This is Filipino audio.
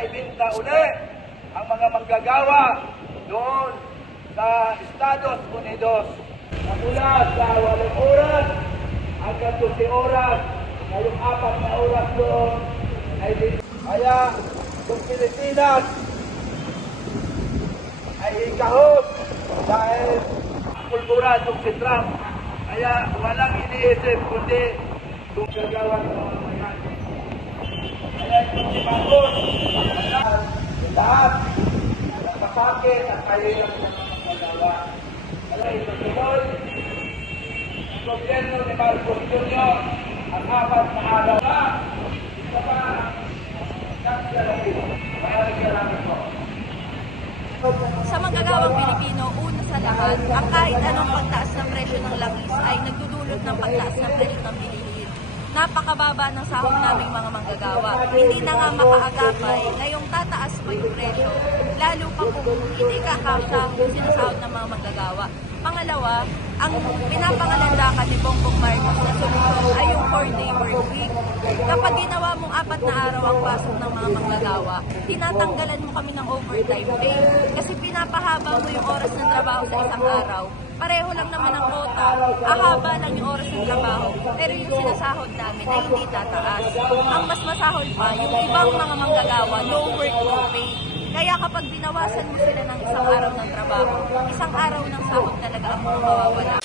naibinta uli ang mga manggagawa doon sa Estados Unidos. Mula sa 8 oras hanggang 12 oras, ngayong 4 na oras doon ay kaya kung Pilipinas ay ikahos dahil kultura itong si Trump. Kaya walang iniisip kundi kung gagawa ng mga mayan. Kaya itong si Marcos, lahat nagpasakit at kahirap ng mga magawa. Kaya ito tuloy, ang gobyerno ni Marcos Jr. ang 4 na araw na, isa pa nagsalamin. Maraming po. Sa manggagawang Pilipino, una sa lahat, ang kahit anong pagtaas ng presyo ng langis ay nagdudulot ng pagtaas ng presyo ng bilihin. Napakababa ng sahod naming mga manggagawa. Hindi na nga makaagapay, ngayong tataas pa yung presyo, lalo pa kung hindi kakasya yung sinasahod ng mga manggagawa. Pangalawa, ang pinapangalandakan ni Bongbong Marcos na solusyon ay yung 4-day work week. Kapag ginawa mong 4 na araw ang pasok ng mga manggagawa, tinatanggalan mo kami ng overtime pay. Kasi pinapahaba mo yung oras ng trabaho sa isang araw. Pareho lang naman ang quota, ahaba lang yung oras ng trabaho, pero yung sinasahod namin ay hindi tataas. Ang mas masahol pa, yung ibang mga manggagawa, no work, no pay. Kaya kapag binawasan mo sila ng isang araw ng trabaho, isang araw ng sahod talaga ang mawawala.